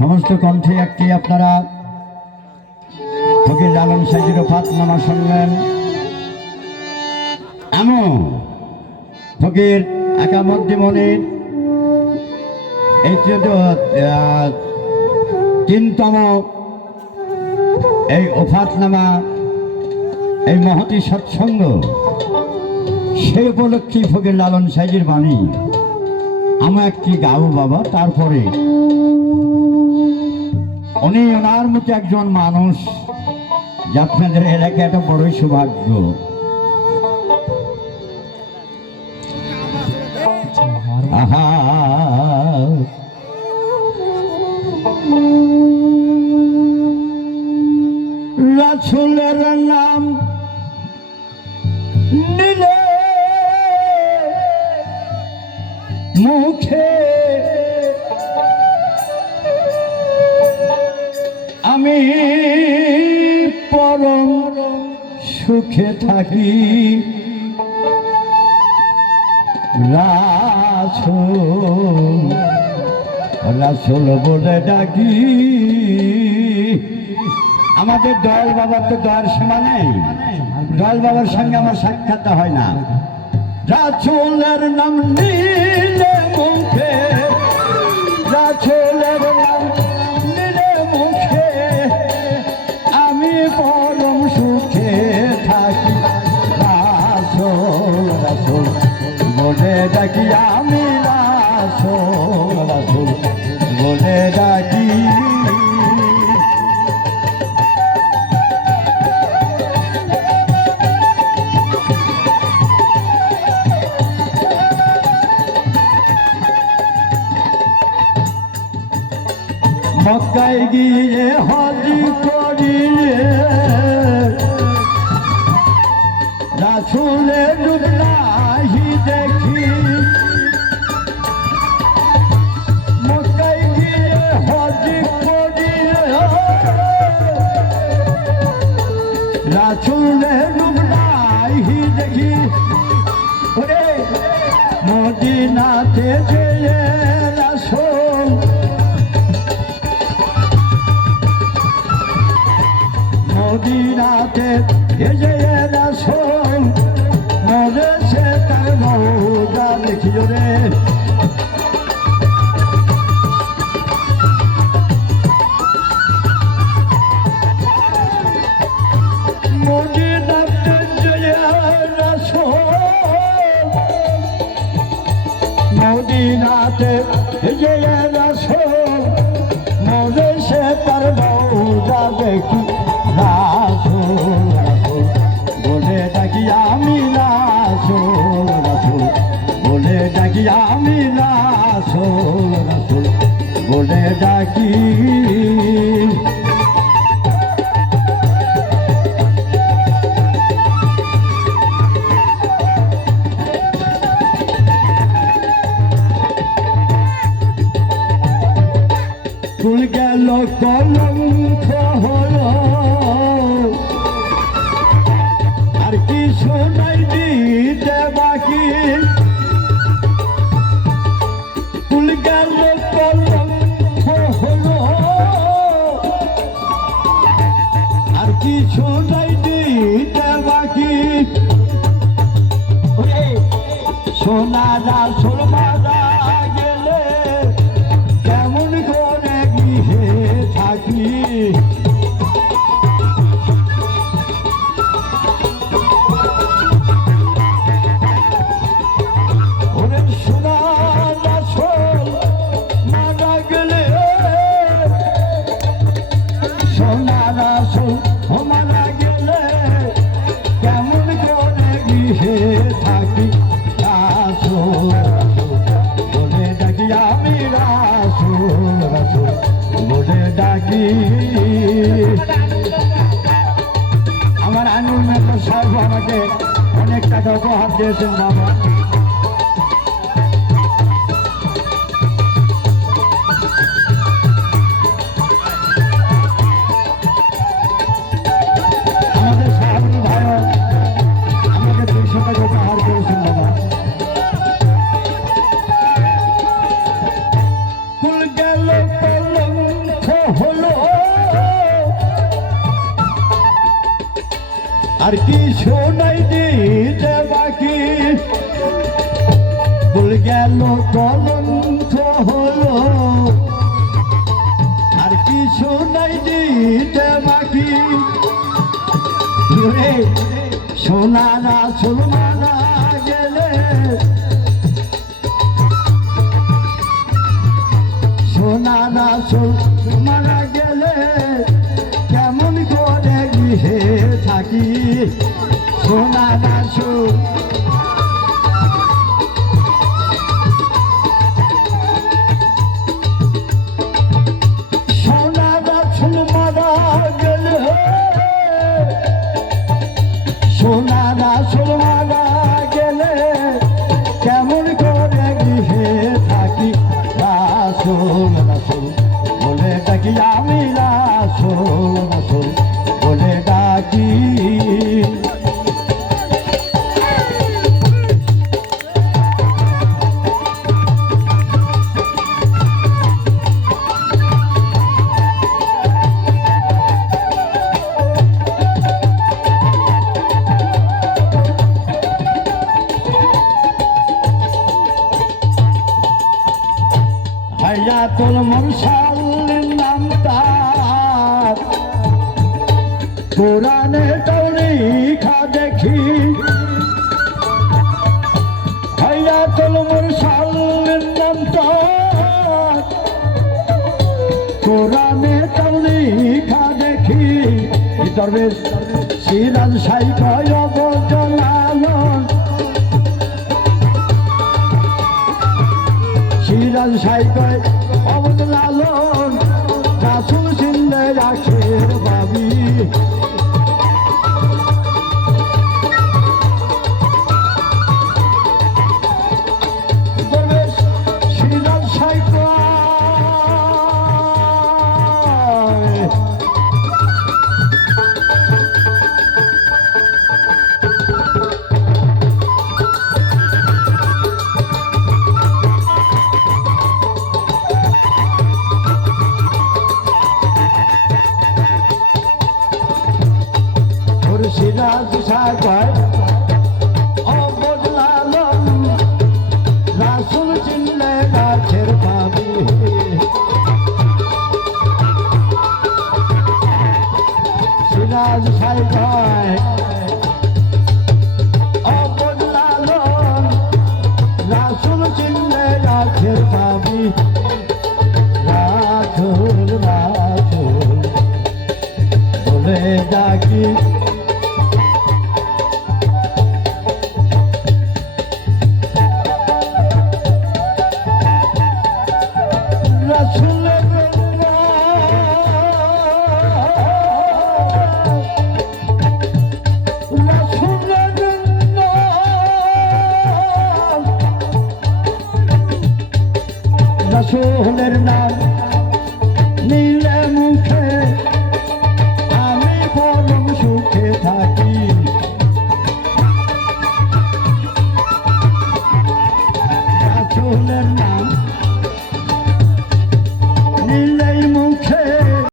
সমস্ত কণ্ঠে একটি আপনারা ফকির লালন সাহেবের ফাতনামা শুনলেন। এমন ফকির একামদ্দিমণির এই তিনতম এই ওফাতনামা এই মহতি সৎসঙ্গ, সেই উপলক্ষে ফকির লালন সাইজির বাণী আমি একটি গাও বাবা, তারপরে উনি ওনার মতো একজন মানুষ, যা আপনাদের এলাকায় একটা বড়ই সৌভাগ্য। রাসুলের নাম নিলে মুখে আমি পরম সুখে থাকি। রাসুল বলে ডাকি। আমাদের দয়াল বাবার তো দয়ার সীমা নেই। দয়াল বাবার সঙ্গে আমার সাক্ষাৎ হয় না। রাসুলের নাম নিলে মুখে, রাসুলের মক্কায় গিয়ে হাজি করিয়ে রাসুলে मोदीन जो न छो मोदी नातो मोदर সোনারা সোল মারা গেলে কেমন করে গৃহে থাকি? ওরে সোনারা সোল আমার আনুর মেম্বার সাহেব আমাকে অনেক টাকা উপহার দিয়েছেন বাবা। আর কি শোনাই দিতে বাকি। ভুল গেল কলঙ্ক হলো। আর কি শোনাই দিতে বাকি। সোনারা সুলমানা গেলে। সোনারা সুলমানা থাকি সোনারা হায়াতুল মুরসাল নাম তার কোরআনে তরিখা দেখি। হায়াতুল মুরসাল নাম তার কোরআনে তরিখা দেখি। দরবেশ সিরাজ সাই কয় ভাবি রাধুল রাধুল বলে ডাকি রাসুল